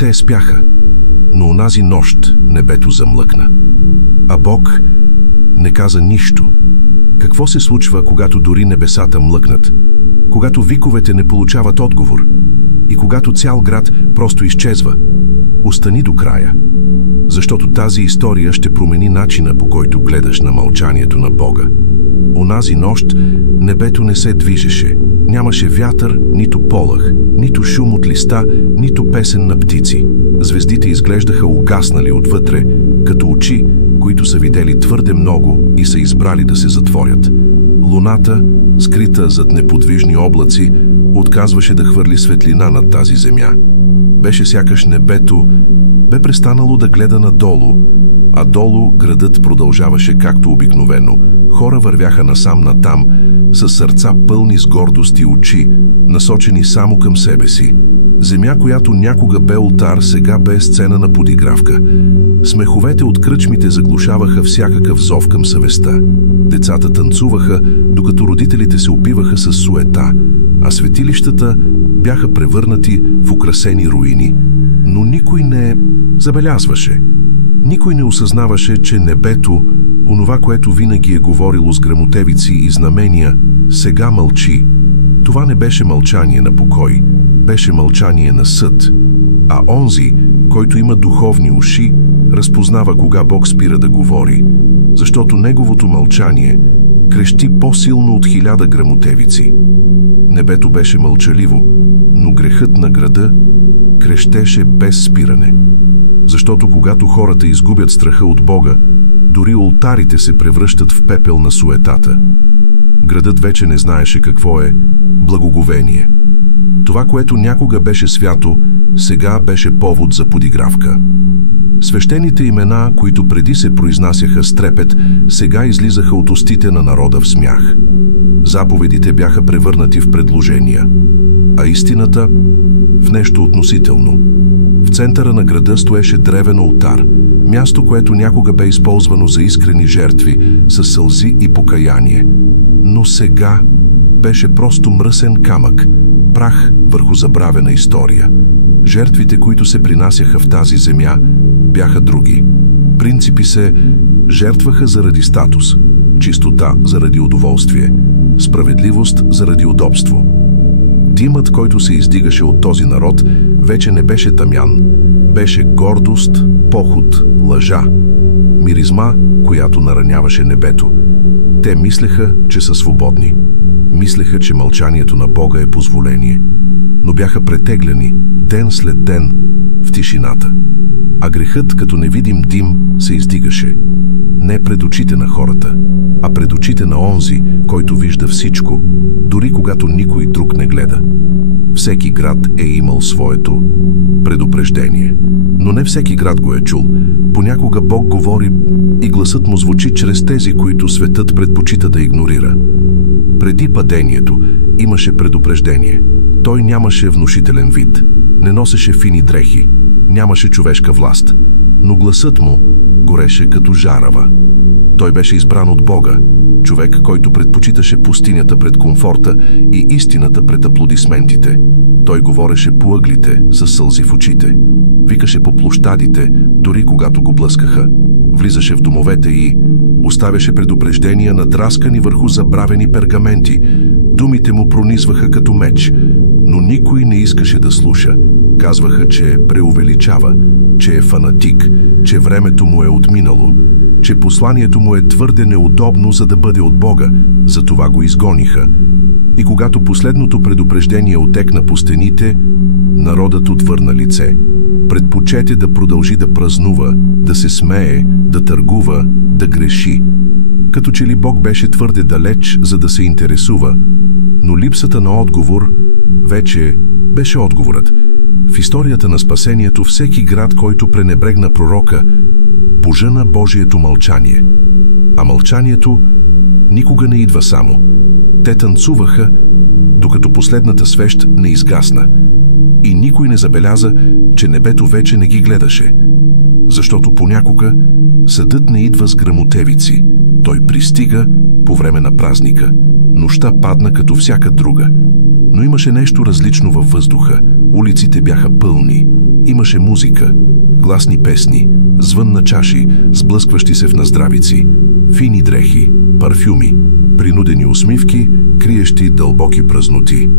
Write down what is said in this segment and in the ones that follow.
те спяха, но онази нощ небето замлъкна. А Бог не каза нищо. Какво се случва, когато дори небесата млъкнат? Когато виковете не получават отговор? И когато цял град просто изчезва? Остани до края, защото тази история ще промени начина, по който гледаш на мълчанието на Бога. Онази нощ небето не се движеше. Нямаше вятър, нито полъх, нито шум от листа, нито песен на птици. Звездите изглеждаха угаснали отвътре, като очи, които са видели твърде много и са избрали да се затворят. Луната, скрита зад неподвижни облаци, отказваше да хвърли светлина над тази земя. Беше сякаш небето бе престанало да гледа надолу, а долу градът продължаваше както обикновено. Хора вървяха насам-натам, със сърца пълни с гордост и очи, насочени само към себе си. Земя, която някога бе олтар, сега бе сцена на подигравка. Смеховете от кръчмите заглушаваха всякакъв зов към съвестта. Децата танцуваха, докато родителите се опиваха с суета, а светилищата бяха превърнати в украсени руини. Но никой не забелязваше. Никой не осъзнаваше, че небето, онова, което винаги е говорило с гръмотевици и знамения, сега мълчи. Това не беше мълчание на покой, беше мълчание на съд. А онзи, който има духовни уши, разпознава кога Бог спира да говори, защото неговото мълчание крещи по-силно от 1000 гръмотевици. Небето беше мълчаливо, но грехът на града крещеше без спиране. Защото когато хората изгубят страха от Бога, дори олтарите се превръщат в пепел на суетата. Градът вече не знаеше какво е благоговение. Това, което някога беше свято, сега беше повод за подигравка. Свещените имена, които преди се произнасяха с трепет, сега излизаха от устите на народа в смях. Заповедите бяха превърнати в предложения, а истината в нещо относително. В центъра на града стоеше древен олтар, място, което някога бе използвано за искрени жертви, със сълзи и покаяние. Но сега беше просто мръсен камък, прах върху забравена история. Жертвите, които се принасяха в тази земя, бяха други. Принципи се жертваха заради статус, чистота заради удоволствие, справедливост заради удобство. Димът, който се издигаше от този народ, вече не беше тамян. Беше гордост, похот, лъжа, миризма, която нараняваше небето. Те мислеха, че са свободни. Мислеха, че мълчанието на Бога е позволение. Но бяха претеглени ден след ден в тишината. А грехът, като невидим дим, се издигаше. Не пред очите на хората, а пред очите на онзи, който вижда всичко, дори когато никой друг не гледа. Всеки град е имал своето предупреждение. Но не всеки град го е чул. Понякога Бог говори и гласът му звучи чрез тези, които светът предпочита да игнорира. Преди падението имаше предупреждение. Той нямаше внушителен вид, не носеше фини дрехи, нямаше човешка власт, но гласът му гореше като жарава. Той беше избран от Бога, човек, който предпочиташе пустинята пред комфорта и истината пред аплодисментите. Той говореше по ъглите, със сълзи в очите. Викаше по площадите, дори когато го блъскаха. Влизаше в домовете и оставяше предупреждения надраскани върху забравени пергаменти. Думите му пронизваха като меч, но никой не искаше да слуша. Казваха, че преувеличава, че е фанатик, че времето му е отминало, че посланието му е твърде неудобно, за да бъде от Бога. Затова го изгониха. И когато последното предупреждение отекна по стените, народът отвърна лице. Предпочете да продължи да празнува, да се смее, да търгува, да греши. Като че ли Бог беше твърде далеч, за да се интересува, но липсата на отговор вече беше отговорът. В историята на спасението всеки град, който пренебрегна пророка, пожъна Божието мълчание. А мълчанието никога не идва само. Те танцуваха, докато последната свещ не изгасна. И никой не забеляза, че небето вече не ги гледаше. Защото понякога съдът не идва с гръмотевици. Той пристига по време на празника. Нощта падна като всяка друга. Но имаше нещо различно във въздуха. Улиците бяха пълни. Имаше музика, гласни песни, звън на чаши, сблъскващи се в наздравици, фини дрехи, парфюми, принудени усмивки, криещи дълбоки празноти.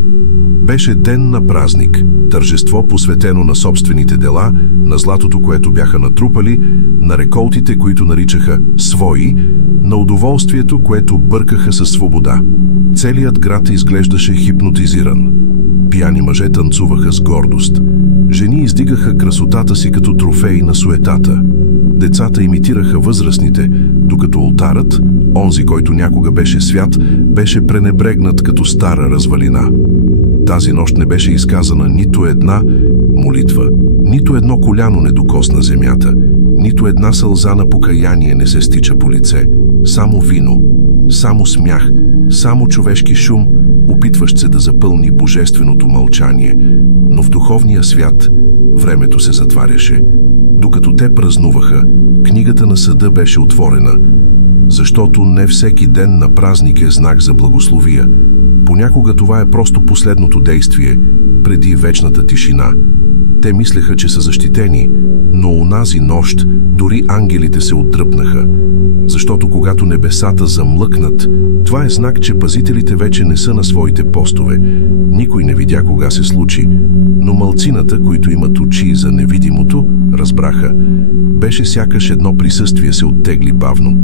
Беше ден на празник, тържество посветено на собствените дела, на златото, което бяха натрупали, на реколтите, които наричаха свои, на удоволствието, което бъркаха със свобода. Целият град изглеждаше хипнотизиран. Пияни мъже танцуваха с гордост. Жени издигаха красотата си като трофеи на суетата. Децата имитираха възрастните, докато олтарът, онзи, който някога беше свят, беше пренебрегнат като стара развалина. Тази нощ не беше изказана нито една молитва, нито едно коляно не докосна земята, нито една сълза на покаяние не се стича по лице. Само вино, само смях, само човешки шум, опитващ се да запълни божественото мълчание. Но в духовния свят времето се затваряше. Докато те празнуваха, книгата на съда беше отворена, защото не всеки ден на празник е знак за благословия. Понякога това е просто последното действие, преди вечната тишина. Те мислеха, че са защитени, но онази нощ дори ангелите се отдръпнаха. Защото когато небесата замлъкнат, това е знак, че пазителите вече не са на своите постове. Никой не видя кога се случи, но малцината, които имат очи за невидимото, разбраха. Беше сякаш едно присъствие се оттегли бавно.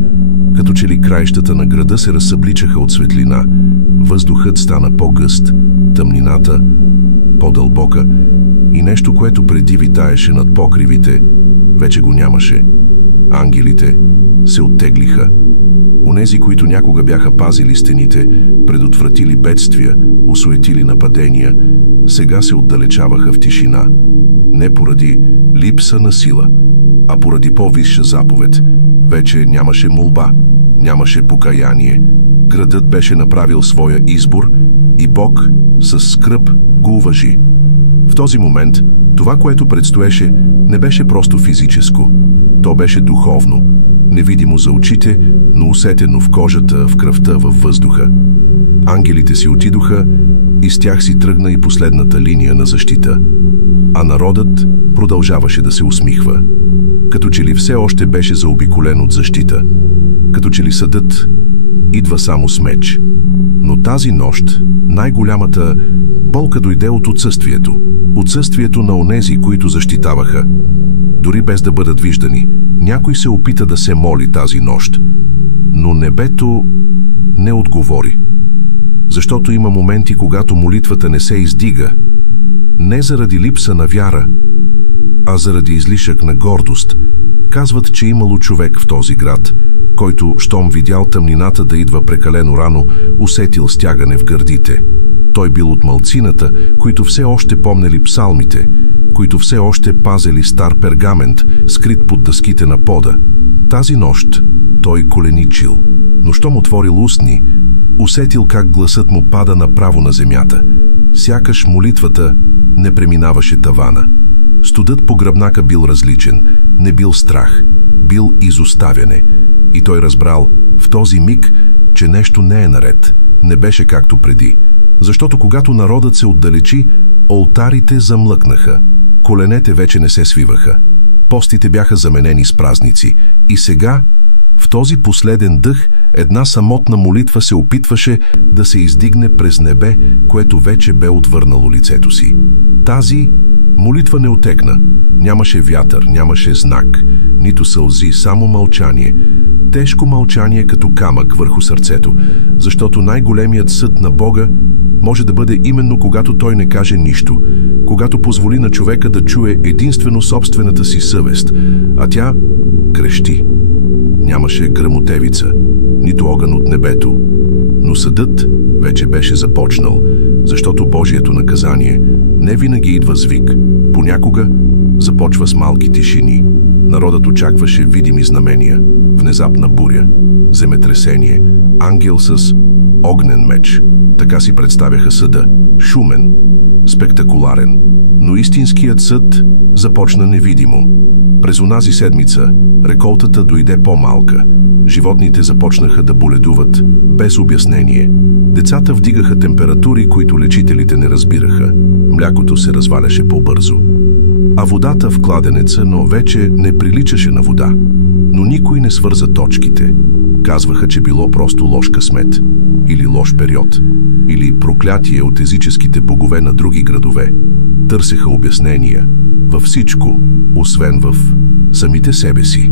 Като че ли краищата на града се разсъбличаха от светлина. Въздухът стана по-гъст, тъмнината по-дълбока и нещо, което преди витаеше над покривите, вече го нямаше. Ангелите се оттеглиха. Онези, които някога бяха пазили стените, предотвратили бедствия, осуетили нападения, сега се отдалечаваха в тишина. Не поради липса на сила, а поради по-висша заповед. Вече нямаше молба, нямаше покаяние. Градът беше направил своя избор и Бог със скръб го уважи. В този момент това, което предстоеше, не беше просто физическо. То беше духовно, невидимо за очите, но усетено в кожата, в кръвта, във въздуха. Ангелите си отидоха и с тях си тръгна и последната линия на защита. А народът продължаваше да се усмихва. Като че ли все още беше заобиколен от защита. Като че ли съдът идва само с меч. Но тази нощ най-голямата болка дойде от отсъствието. Отсъствието на онези, които защитаваха. Дори без да бъдат виждани, някой се опита да се моли тази нощ. Но небето не отговори. Защото има моменти, когато молитвата не се издига, не заради липса на вяра, а заради излишък на гордост. Казват, че имало човек в този град, който, щом видял тъмнината да идва прекалено рано, усетил стягане в гърдите. Той бил от малцината, които все още помнели псалмите, които все още пазели стар пергамент, скрит под дъските на пода. Тази нощ той коленичил, но щом отворил устни, усетил как гласът му пада направо на земята. Сякаш молитвата не преминаваше тавана. Студът по гръбнака бил различен, не бил страх, бил изоставяне. И той разбрал в този миг, че нещо не е наред, не беше както преди. Защото когато народът се отдалечи, олтарите замлъкнаха, коленете вече не се свиваха, постите бяха заменени с празници. И сега, в този последен дъх, една самотна молитва се опитваше да се издигне през небе, което вече бе отвърнало лицето си. Тази молитва не отекна. Нямаше вятър, нямаше знак, нито сълзи, само мълчание. Тежко мълчание като камък върху сърцето, защото най-големият съд на Бога може да бъде именно когато Той не каже нищо, когато позволи на човека да чуе единствено собствената си съвест, а тя крещи. Нямаше гръмотевица, нито огън от небето, но съдът вече беше започнал, защото Божието наказание не винаги идва с вик, понякога започва с малки тишини. Народът очакваше видими знамения, внезапна буря, земетресение, ангел с огнен меч. Така си представяха съда, шумен, спектакуларен. Но истинският съд започна невидимо. През онази седмица реколтата дойде по-малка. Животните започнаха да боледуват без обяснение. Децата вдигаха температури, които лечителите не разбираха. Млякото се разваляше по-бързо. а водата в кладенеца, но вече не приличаше на вода. Но никой не свърза точките. Казваха, че било просто лош късмет, или лош период, или проклятие от езическите богове на други градове. Търсеха обяснения във всичко, освен в самите себе си.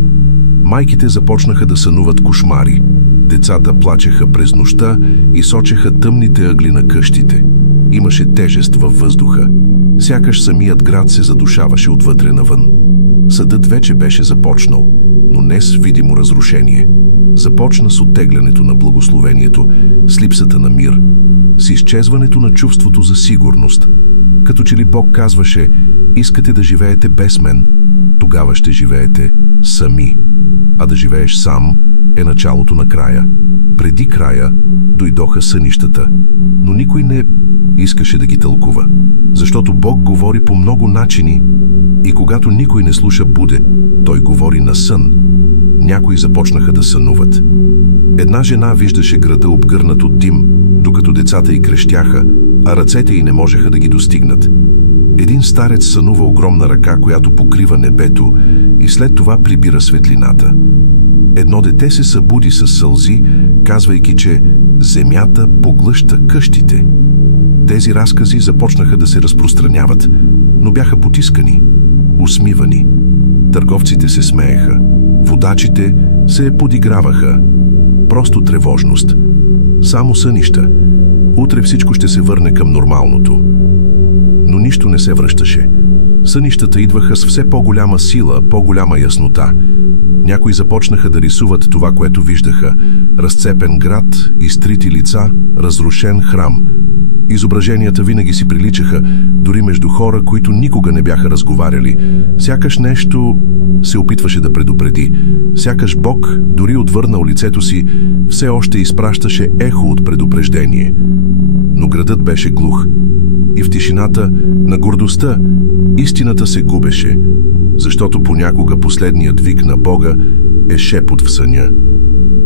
Майките започнаха да сънуват кошмари. Децата плачеха през нощта и сочеха тъмните ъгли на къщите. Имаше тежест във въздуха. Сякаш самият град се задушаваше отвътре навън. Съдът вече беше започнал, но не с видимо разрушение. Започна с оттеглянето на благословението, с липсата на мир, с изчезването на чувството за сигурност. Като че ли Бог казваше: искате да живеете без мен, тогава ще живеете сами. А да живееш сам е началото на края. Преди края дойдоха сънищата, но никой не искаше да ги тълкува, защото Бог говори по много начини и когато никой не слуша буде, той говори на сън. Някои започнаха да сънуват. Една жена виждаше града обгърнат от дим, докато децата й крещяха, а ръцете й не можеха да ги достигнат. Един старец сънува огромна ръка, която покрива небето и след това прибира светлината. Едно дете се събуди със сълзи, казвайки, че земята поглъща къщите. Тези разкази започнаха да се разпространяват, но бяха потискани, усмивани. Търговците се смееха, водачите се подиграваха. Просто тревожност. Само сънища. Утре всичко ще се върне към нормалното. Но нищо не се връщаше. Сънищата идваха с все по-голяма сила, по-голяма яснота. Някои започнаха да рисуват това, което виждаха. Разцепен град, изтрити лица, разрушен храм. Изображенията винаги си приличаха, дори между хора, които никога не бяха разговаряли. Сякаш нещо се опитваше да предупреди. Сякаш Бог, дори отвърнал лицето си, все още изпращаше ехо от предупреждение. Но градът беше глух. И в тишината на гордостта истината се губеше, защото понякога последният вик на Бога е шепот в съня.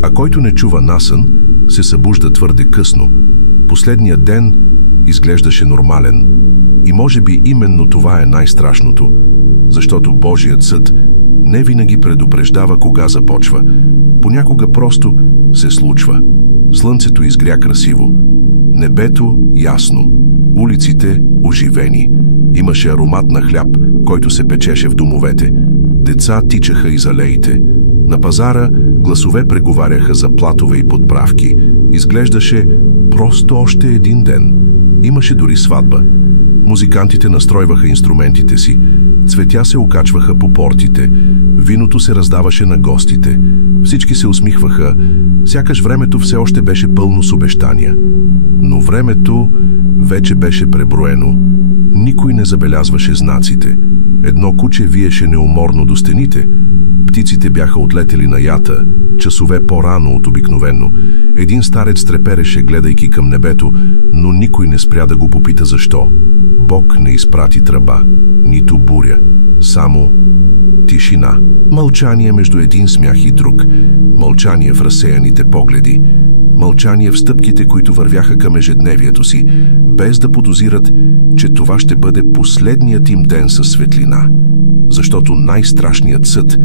А който не чува насън, се събужда твърде късно. Последният ден изглеждаше нормален. И може би именно това е най-страшното, защото Божият съд не винаги предупреждава кога започва. Понякога просто се случва. Слънцето изгря красиво. Небето ясно. Улиците оживени. Имаше аромат на хляб, който се печеше в домовете. Деца тичаха из алеите. На пазара гласове преговаряха за платове и подправки. Изглеждаше просто още един ден. Имаше дори сватба. Музикантите настройваха инструментите си. Цветя се окачваха по портите. Виното се раздаваше на гостите. Всички се усмихваха. Сякаш времето все още беше пълно с обещания. Но времето вече беше преброено. Никой не забелязваше знаците. Едно куче виеше неуморно до стените. Птиците бяха отлетели на ята, часове по-рано от обикновено. Един старец трепереше, гледайки към небето, но никой не спря да го попита защо. Бог не изпрати тръба, нито буря, само тишина. Мълчание между един смях и друг. Мълчание в разсеяните погледи. Мълчание в стъпките, които вървяха към ежедневието си, без да подозират, че това ще бъде последният им ден със светлина. Защото най-страшният съд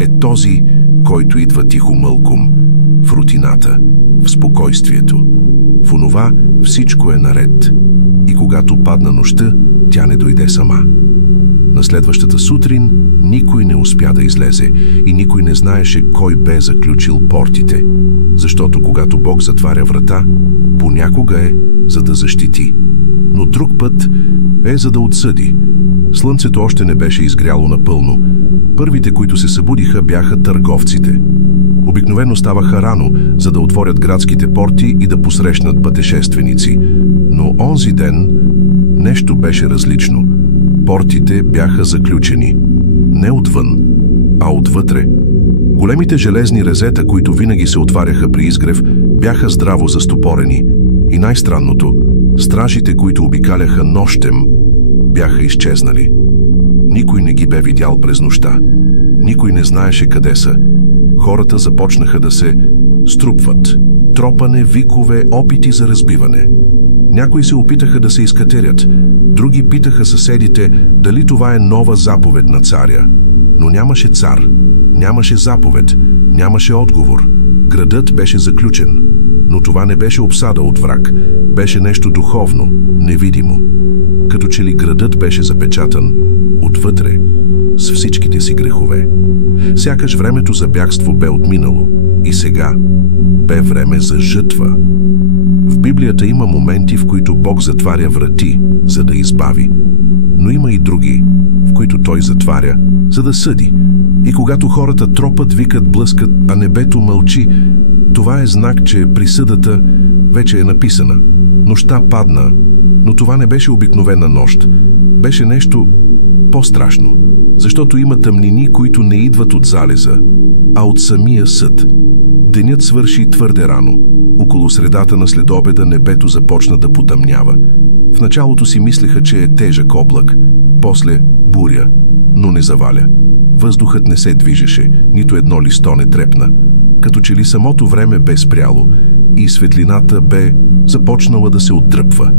е този, който идва тихомълком, в рутината, в спокойствието. В онова всичко е наред. И когато падна нощта, тя не дойде сама. На следващата сутрин никой не успя да излезе и никой не знаеше кой бе заключил портите. Защото когато Бог затваря врата, понякога е за да защити, но друг път е за да отсъди. Слънцето още не беше изгряло напълно. Първите, които се събудиха, бяха търговците. Обикновено ставаха рано, за да отворят градските порти и да посрещнат пътешественици. Но онзи ден нещо беше различно. Портите бяха заключени. Не отвън, а отвътре. Големите железни резета, които винаги се отваряха при изгрев, бяха здраво застопорени. И най-странното, стражите, които обикаляха нощем, бяха изчезнали. Никой не ги бе видял през нощта. Никой не знаеше къде са. Хората започнаха да се струпват. Тропане, викове, опити за разбиване. Някои се опитаха да се изкатерят. Други питаха съседите дали това е нова заповед на царя. Но нямаше цар, нямаше заповед, нямаше отговор. Градът беше заключен. Но това не беше обсада от враг, беше нещо духовно, невидимо. Като че ли градът беше запечатан отвътре, с всичките си грехове. Сякаш времето за бягство бе отминало и сега бе време за жътва. В Библията има моменти, в които Бог затваря врати, за да избави. Но има и други, в които Той затваря, за да съди. И когато хората тропат, викат, блъскат, а небето мълчи, това е знак, че присъдата вече е написана. Нощта падна, но това не беше обикновена нощ. Беше нещо по-страшно, защото има тъмнини, които не идват от залеза, а от самия съд. Денят свърши твърде рано. Около средата на следобеда небето започна да потъмнява. В началото си мислеха, че е тежък облак, после буря, но не заваля. Въздухът не се движеше, нито едно листо не трепна. Като че ли самото време бе спряло и светлината бе започнала да се отдръпва.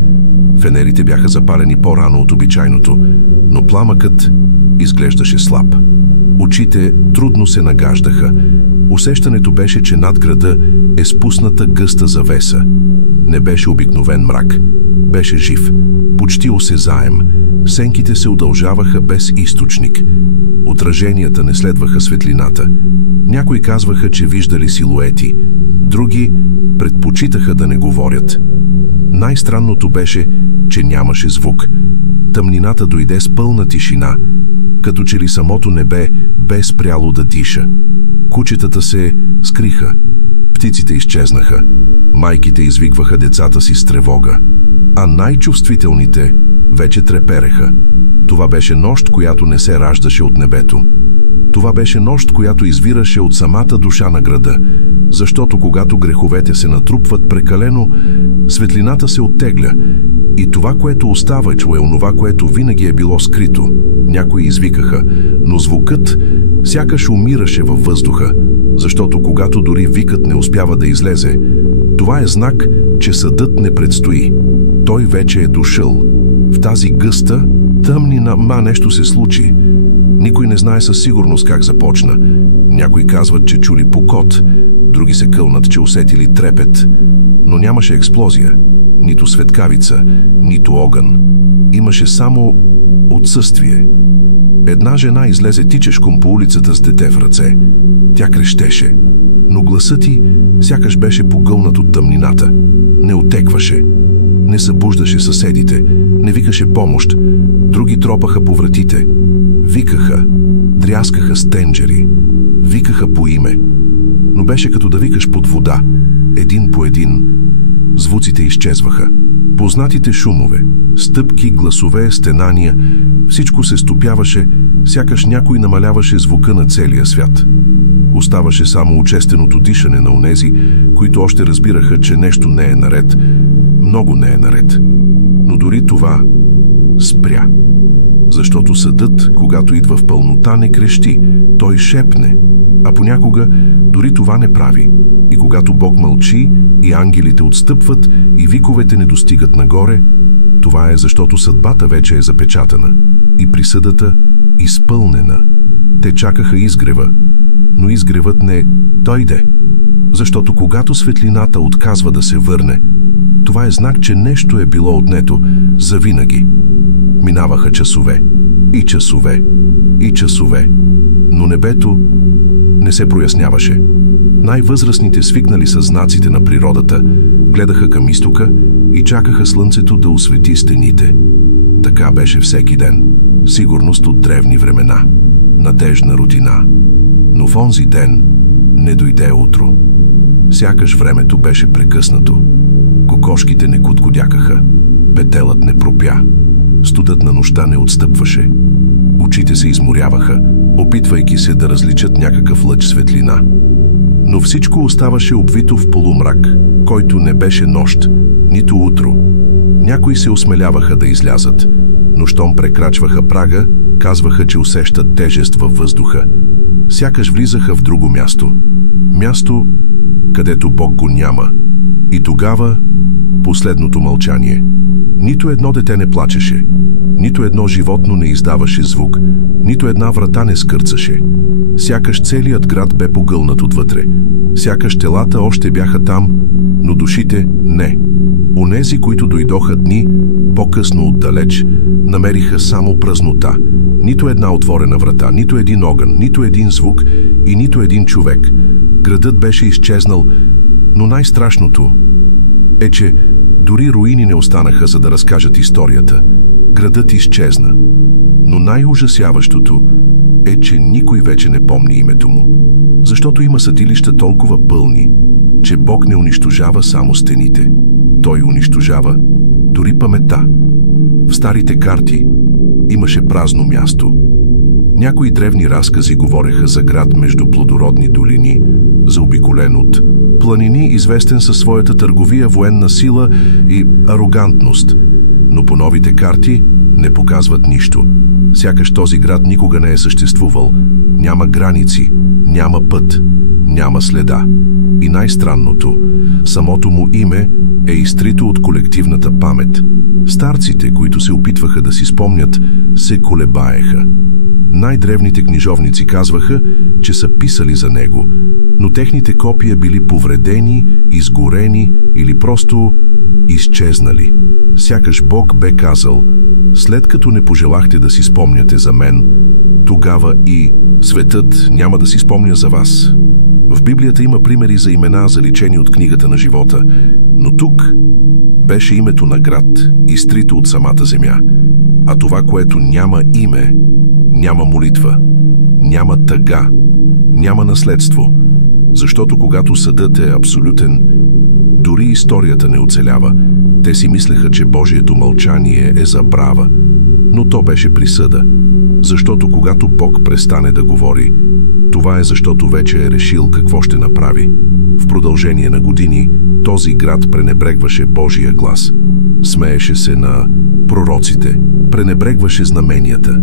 Фенерите бяха запалени по-рано от обичайното, но пламъкът изглеждаше слаб. Очите трудно се нагаждаха. Усещането беше, че над града е спусната гъста завеса. Не беше обикновен мрак. Беше жив, почти осезаем. Сенките се удължаваха без източник. Отраженията не следваха светлината. Някои казваха, че виждали силуети. Други предпочитаха да не говорят. Най-странното беше, че нямаше звук. Тъмнината дойде с пълна тишина, като че ли самото небе бе спряло да диша. Кучетата се скриха, птиците изчезнаха, майките извикваха децата си с тревога, а най-чувствителните вече трепереха. Това беше нощ, която не се раждаше от небето. Това беше нощ, която извираше от самата душа на града, защото когато греховете се натрупват прекалено, светлината се оттегля и това, което остава, е онова, което винаги е било скрито. Някои извикаха, но звукът сякаш умираше във въздуха, защото когато дори викът не успява да излезе, това е знак, че съдът не предстои. Той вече е дошъл. В тази гъста тъмнина нещо се случи. Никой не знае със сигурност как започна. Някои казват, че чули покот, други се кълнат, че усетили трепет. Но нямаше експлозия, нито светкавица, нито огън. Имаше само отсъствие. Една жена излезе тичешком по улицата с дете в ръце. Тя крещеше, но гласът й сякаш беше погълнат от тъмнината. Не отекваше, не събуждаше съседите, не викаше помощ. Други тропаха по вратите. Викаха, дряскаха с тенджери, викаха по име. Но беше като да викаш под вода, един по един. Звуците изчезваха. Познатите шумове, стъпки, гласове, стенания, всичко се стопяваше, сякаш някой намаляваше звука на целия свят. Оставаше само учестеното дишане на онези, които още разбираха, че нещо не е наред. Много не е наред. Но дори това спря. Защото съдът, когато идва в пълнота, не крещи, той шепне, а понякога дори това не прави. И когато Бог мълчи, и ангелите отстъпват, и виковете не достигат нагоре, това е защото съдбата вече е запечатана и присъдата изпълнена. Те чакаха изгрева, но изгревът не дойде, защото когато светлината отказва да се върне, това е знак, че нещо е било отнето завинаги. Минаваха часове, и часове, и часове, но небето не се проясняваше. Най-възрастните, свикнали с знаците на природата, гледаха към изтока и чакаха слънцето да освети стените. Така беше всеки ден. Сигурност от древни времена. Надежна рутина. Но в онзи ден не дойде утро. Сякаш времето беше прекъснато. Кокошките не куткодякаха. Петелът не пропя. Студът на нощта не отстъпваше. Очите се изморяваха, опитвайки се да различат някакъв лъч светлина. Но всичко оставаше обвито в полумрак, който не беше нощ, нито утро. Някои се осмеляваха да излязат, но щом прекрачваха прага, казваха, че усещат тежест във въздуха. Сякаш влизаха в друго място. Място, където Бог го няма. И тогава последното мълчание. Нито едно дете не плачеше, нито едно животно не издаваше звук, нито една врата не скърцаше. Сякаш целият град бе погълнат отвътре. Сякаш телата още бяха там, но душите не. Онези, които дойдоха дни по-късно отдалеч, намериха само празнота. Нито една отворена врата, нито един огън, нито един звук и нито един човек. Градът беше изчезнал, но най-страшното е, че дори руини не останаха, за да разкажат историята. Градът изчезна. Но най-ужасяващото е, че никой вече не помни името му. Защото има съдилища толкова пълни, че Бог не унищожава само стените. Той унищожава дори паметта. В старите карти имаше празно място. Някои древни разкази говореха за град между плодородни долини, заобиколен от планини, известен със своята търговия, военна сила и арогантност. Но по новите карти не показват нищо. Сякаш този град никога не е съществувал. Няма граници, няма път, няма следа. И най-странното, самото му име е изтрито от колективната памет. Старците, които се опитваха да си спомнят, се колебаеха. Най-древните книжовници казваха, че са писали за него, но техните копия били повредени, изгорени или просто изчезнали. Сякаш Бог бе казал: след като не пожелахте да си спомняте за мен, тогава и светът няма да си спомня за вас. В Библията има примери за имена, заличени от книгата на живота, но тук беше името на град, изтрито от самата земя. А това, което няма име, няма молитва, няма тъга, няма наследство. Защото когато съдът е абсолютен, дори историята не оцелява. Те си мислеха, че Божието мълчание е забрава, но то беше присъда. Защото когато Бог престане да говори, това е защото вече е решил какво ще направи. В продължение на години този град пренебрегваше Божия глас. Смееше се на пророците, пренебрегваше знаменията.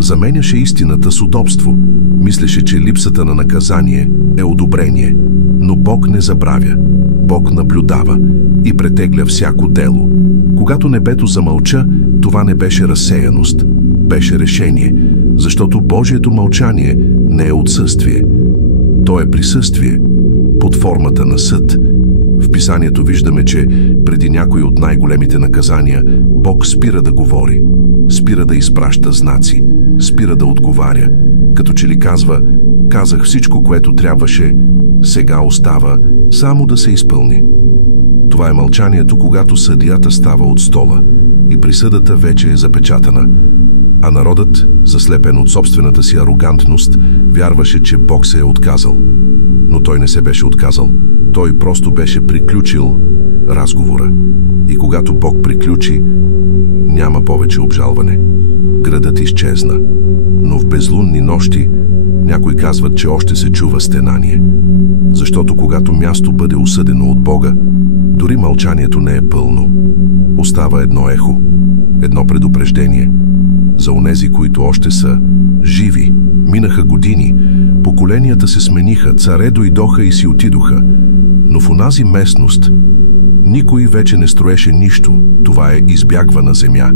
Заменяше истината с удобство. Мислеше, че липсата на наказание е одобрение. Но Бог не забравя. Бог наблюдава и претегля всяко дело. Когато небето замълча, това не беше разсеяност, беше решение, защото Божието мълчание не е отсъствие. То е присъствие под формата на съд. В Писанието виждаме, че преди някои от най-големите наказания Бог спира да говори, спира да изпраща знаци, спира да отговаря, като че ли казва: казах всичко, което трябваше, сега остава само да се изпълни. Това е мълчанието, когато съдията става от стола и присъдата вече е запечатана, а народът, заслепен от собствената си арогантност, вярваше, че Бог се е отказал. Но той не се беше отказал. Той просто беше приключил разговора. И когато Бог приключи, няма повече обжалване. Градът изчезна. Но в безлунни нощи някои казват, че още се чува стенание. Защото когато място бъде осъдено от Бога, дори мълчанието не е пълно. Остава едно ехо, едно предупреждение. За онези, които още са живи, минаха години, поколенията се смениха, царе дойдоха и си отидоха. Но в онази местност никой вече не строеше нищо. Това е избягвана земя.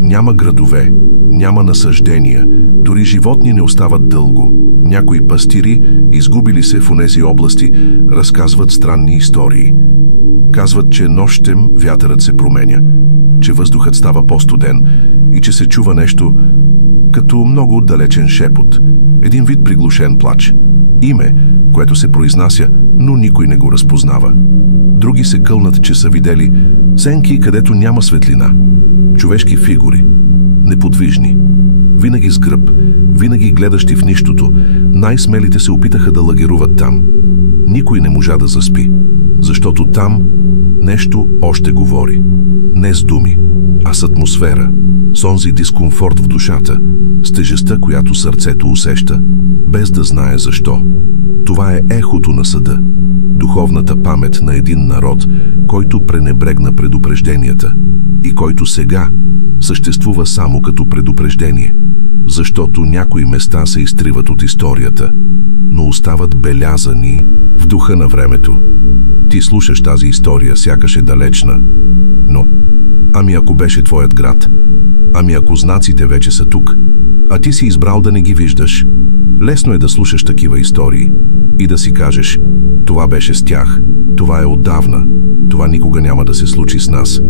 Няма градове, няма насъждения, дори животни не остават дълго. Някои пастири, изгубили се в онези области, разказват странни истории. Казват, че нощем вятърът се променя, че въздухът става по-студен и че се чува нещо като много отдалечен шепот, един вид приглушен плач, име, което се произнася, но никой не го разпознава. Други се кълнат, че са видели сенки, където няма светлина, човешки фигури, неподвижни, винаги с гръб, винаги гледащи в нищото. Най-смелите се опитаха да лагеруват там. Никой не можа да заспи, защото там нещо още говори. Не с думи, а с атмосфера, с онзи дискомфорт в душата, с тежестта, която сърцето усеща, без да знае защо. Това е ехото на съда, духовната памет на един народ, който пренебрегна предупрежденията и който сега съществува само като предупреждение, защото някои места се изтриват от историята, но остават белязани в духа на времето. Ти слушаш тази история, сякаш е далечна. Но, ами ако беше твоят град? Ами ако знаците вече са тук, а ти си избрал да не ги виждаш? Лесно е да слушаш такива истории и да си кажеш: това беше с тях, това е отдавна, това никога няма да се случи с нас.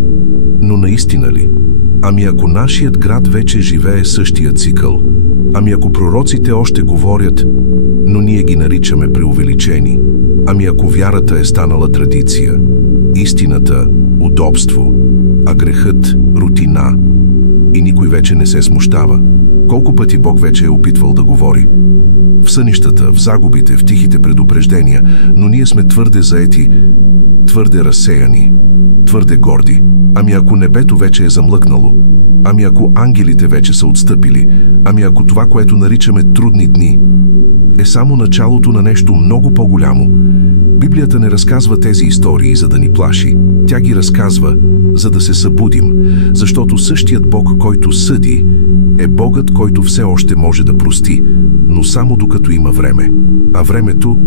Но наистина ли? Ами ако нашият град вече живее същия цикъл? Ами ако пророците още говорят, но ние ги наричаме преувеличени? Ами ако вярата е станала традиция, истината – удобство, а грехът – рутина и никой вече не се смущава? Колко пъти Бог вече е опитвал да говори? В сънищата, в загубите, в тихите предупреждения, но ние сме твърде заети, твърде разсеяни, твърде горди. Ами ако небето вече е замлъкнало? Ами ако ангелите вече са отстъпили? Ами ако това, което наричаме трудни дни, е само началото на нещо много по-голямо? Библията не разказва тези истории, за да ни плаши. Тя ги разказва, за да се събудим, защото същият Бог, който съди, е Богът, който все още може да прости, но само докато има време. А времето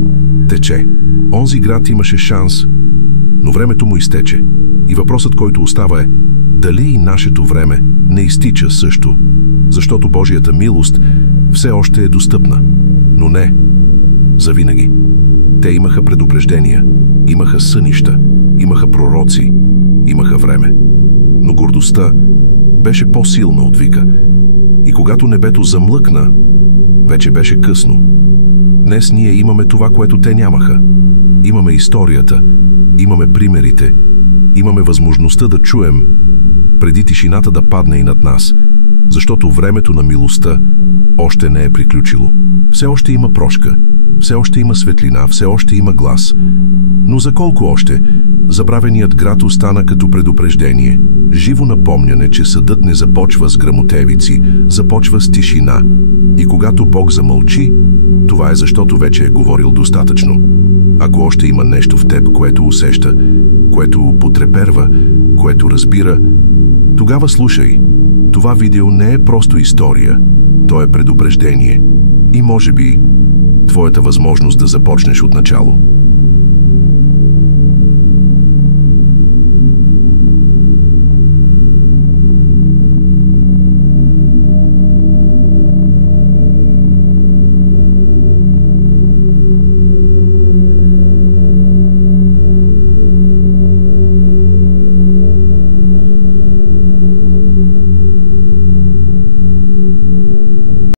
тече. Онзи град имаше шанс, но времето му изтече. И въпросът, който остава, е: дали и нашето време не изтича също? Защото Божията милост все още е достъпна. Но не завинаги. Те имаха предупреждения, имаха сънища, имаха пророци, имаха време. Но гордостта беше по-силна от вика. И когато небето замлъкна, вече беше късно. Днес ние имаме това, което те нямаха. Имаме историята, имаме примерите, имаме възможността да чуем, преди тишината да падне и над нас, защото времето на милостта още не е приключило. Все още има прошка, все още има светлина, все още има глас. Но за колко още? Забравеният град остана като предупреждение. Живо напомняне, че съдът не започва с гръмотевици, започва с тишина. И когато Бог замълчи, това е защото вече е говорил достатъчно. Ако още има нещо в теб, което усеща, което потреперва, което разбира, тогава слушай. Това видео не е просто история, то е предупреждение. И може би твоята възможност да започнеш от начало.